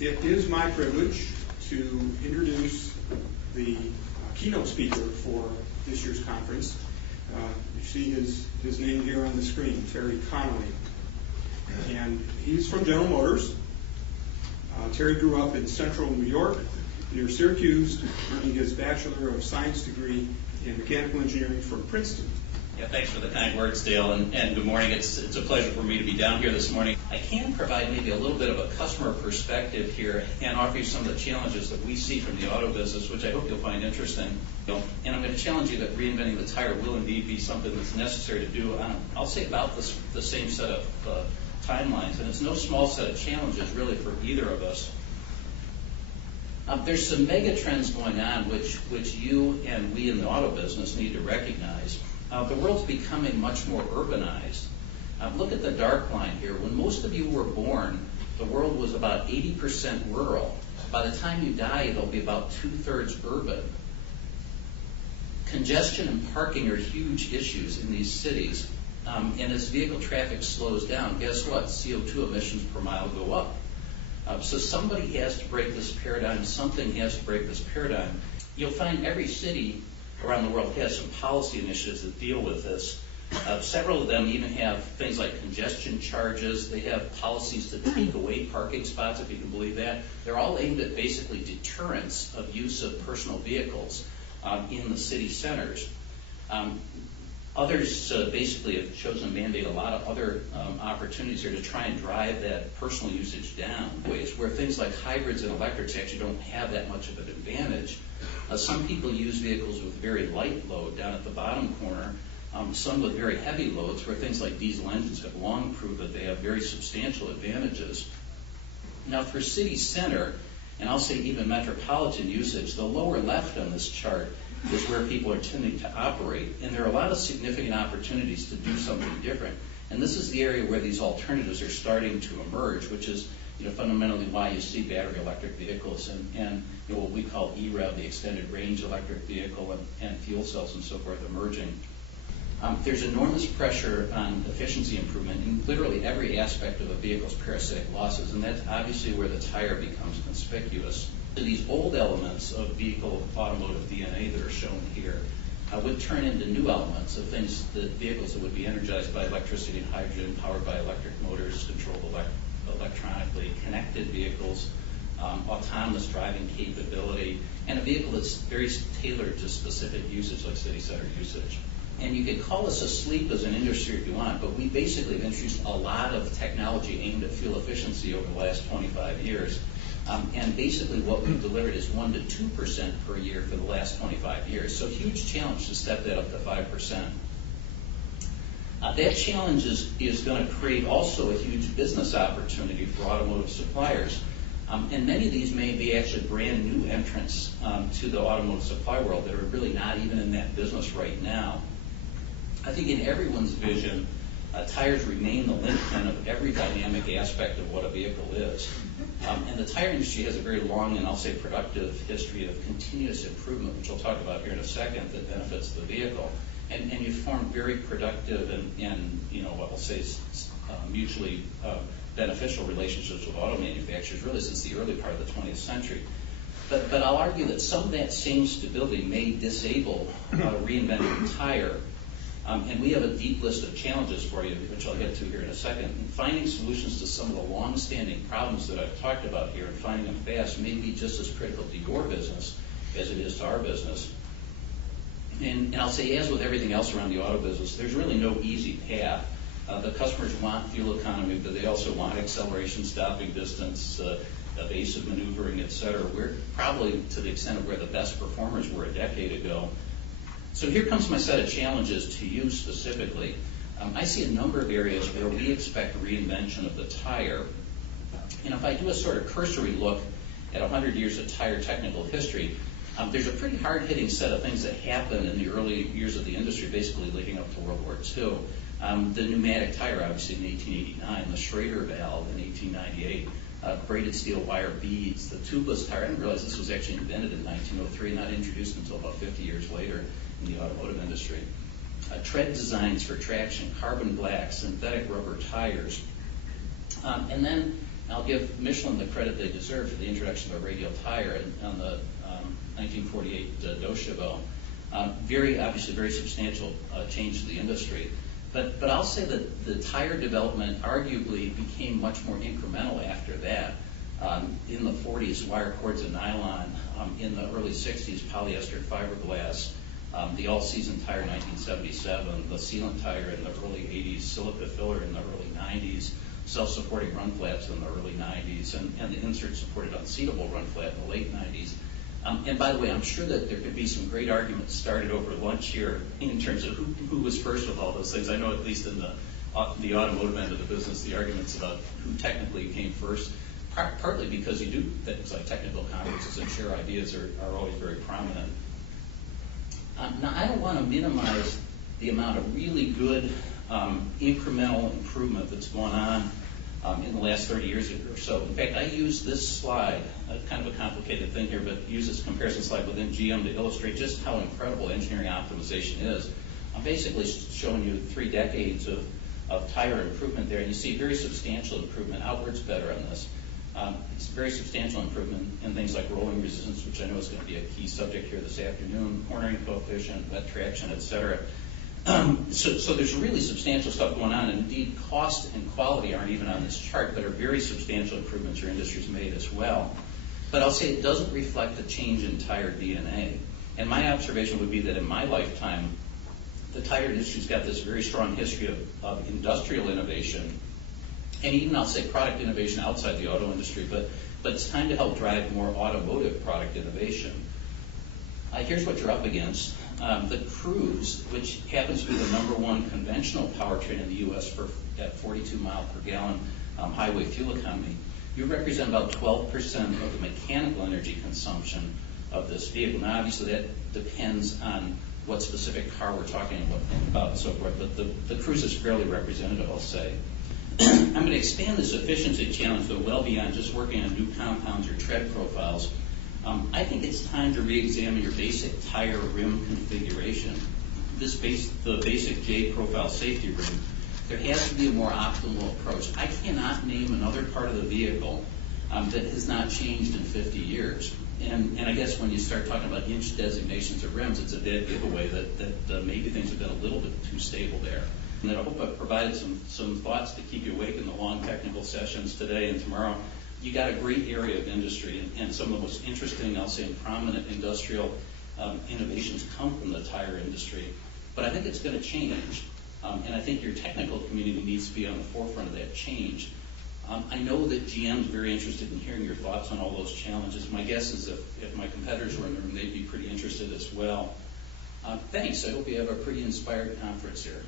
It is my privilege to introduce the keynote speaker for this year's conference. You see his name here on the screen, Terrence Connolly. And he's from General Motors. Terry grew up in central New York near Syracuse, earning his Bachelor of Science degree in Mechanical Engineering from Princeton. Yeah, thanks for the kind words, Dale, and good morning. It's a pleasure for me to be down here this morning. I can provide maybe a little bit of a customer perspective here and offer you some of the challenges that we see from the auto business, which I hope you'll find interesting. And I'm going to challenge you that reinventing the tire will indeed be something that's necessary to do on, I'll say, about the same set of timelines. And it's no small set of challenges, really, for either of us. There's some mega trends going on which you and we in the auto business need to recognize. The world's becoming much more urbanized. Look at the dark line here. When most of you were born, the world was about 80% rural. By the time you die, it'll be about 2/3 urban. Congestion and parking are huge issues in these cities. And as vehicle traffic slows down, guess what? CO2 emissions per mile go up. So somebody has to break this paradigm. Something has to break this paradigm. You'll find every city around the world has some policy initiatives that deal with this. Several of them even have things like congestion charges. They have policies to take away parking spots, if you can believe that. They're all aimed at basically deterrence of use of personal vehicles in the city centers. Others basically have chosen to mandate a lot of other opportunities here to try and drive that personal usage down, ways where things like hybrids and electrics actually don't have that much of an advantage. Some people use vehicles with very light load down at the bottom corner, some with very heavy loads where things like diesel engines have long proved that they have very substantial advantages. Now for city center, and I'll say even metropolitan usage, the lower left on this chart is where people are tending to operate. And there are a lot of significant opportunities to do something different. And this is the area where these alternatives are starting to emerge, which is fundamentally why you see battery electric vehicles and what we call EREV, the extended range electric vehicle, and fuel cells and so forth emerging. There's enormous pressure on efficiency improvement in literally every aspect of a vehicle's parasitic losses, and that's obviously where the tire becomes conspicuous. These old elements of vehicle automotive DNA that are shown here would turn into new elements of things, vehicles that would be energized by electricity and hydrogen, powered by electric motors, controlled electronically, connected vehicles, autonomous driving capability, and a vehicle that's very tailored to specific usage like city center usage. And you could call us asleep as an industry if you want, but we basically have introduced a lot of technology aimed at fuel efficiency over the last 25 years. And basically what we've delivered is 1% to 2% per year for the last 25 years. So huge challenge to step that up to 5%. That challenge is going to create also a huge business opportunity for automotive suppliers. And many of these may be actually brand new entrants to the automotive supply world that are really not even in that business right now. I think in everyone's vision, tires remain the linchpin of every dynamic aspect of what a vehicle is. And the tire industry has a very long and I'll say productive history of continuous improvement, which we'll talk about here in a second, that benefits the vehicle. And you form very productive and what I'll say mutually beneficial relationships with auto manufacturers really since the early part of the 20th century. But I'll argue that some of that same stability may disable reinventing the tire. And we have a deep list of challenges for you, which I'll get to here in a second. And finding solutions to some of the long-standing problems that I've talked about here and finding them fast may be just as critical to your business as it is to our business. And I'll say, as with everything else around the auto business, there's really no easy path. The customers want fuel economy, but they also want acceleration, stopping distance, evasive maneuvering, et cetera. We're probably to the extent of where the best performers were a decade ago. So here comes my set of challenges to you specifically. I see a number of areas where we expect reinvention of the tire. And if I do a sort of cursory look at 100 years of tire technical history, there's a pretty hard-hitting set of things that happened in the early years of the industry, basically leading up to World War II. The pneumatic tire, obviously, in 1889, the Schrader valve in 1898, braided steel wire beads, the tubeless tire. I didn't realize this was actually invented in 1903, not introduced until about 50 years later in the automotive industry. Tread designs for traction, carbon black, synthetic rubber tires. And then I'll give Michelin the credit they deserve for the introduction of a radial tire on the 1948 Doshebo. Obviously very substantial change to the industry. But I'll say that the tire development arguably became much more incremental after that. In the 40s, wire cords and nylon. In the early 60s, polyester fiberglass. The all-season tire in 1977, the sealant tire in the early 80s, silica filler in the early 90s, self-supporting run flats in the early 90s, and the insert-supported unseatable run flat in the late 90s. And by the way, I'm sure that there could be some great arguments started over lunch here in terms of who was first with all those things. I know at least in the automotive end of the business, the arguments about who technically came first, partly because you do things like technical conferences and share ideas are always very prominent. Now, I don't want to minimize the amount of really good incremental improvement that's gone on in the last 30 years or so. In fact, I use this slide, kind of a complicated thing here, but use this comparison slide within GM to illustrate just how incredible engineering optimization is. I'm basically showing you 3 decades of tire improvement there, and you see very substantial improvement, outwards better on this. It's very substantial improvement in things like rolling resistance, which I know is going to be a key subject here this afternoon, cornering coefficient, wet traction, et cetera. So there's really substantial stuff going on, and indeed cost and quality aren't even on this chart, but are very substantial improvements your industry's made as well. But I'll say it doesn't reflect a change in tire DNA. And my observation would be that in my lifetime, the tire industry's got this very strong history of industrial innovation, and even I'll say product innovation outside the auto industry, but it's time to help drive more automotive product innovation. Here's what you're up against. The Cruise, which happens to be the #1 conventional powertrain in the U.S. at 42 mile per gallon highway fuel economy, you represent about 12% of the mechanical energy consumption of this vehicle. Now, obviously, that depends on what specific car we're talking about and so forth, but the Cruise is fairly representative, I'll say. I'm going to expand this efficiency challenge, though, well beyond just working on new compounds or tread profiles. I think it's time to re-examine your basic tire rim configuration. The basic J-profile safety rim. There has to be a more optimal approach. I cannot name another part of the vehicle that has not changed in 50 years. And I guess when you start talking about inch designations of rims, it's a dead giveaway that maybe things have been a little bit too stable there. And I hope I've provided some thoughts to keep you awake in the long technical sessions today and tomorrow. You got a great area of industry, and some of the most interesting, I'll say, and prominent industrial innovations come from the tire industry. But I think it's going to change, and I think your technical community needs to be on the forefront of that change. I know that GM's very interested in hearing your thoughts on all those challenges. My guess is if my competitors were in the room, they'd be pretty interested as well. Thanks. I hope you have a pretty inspired conference here.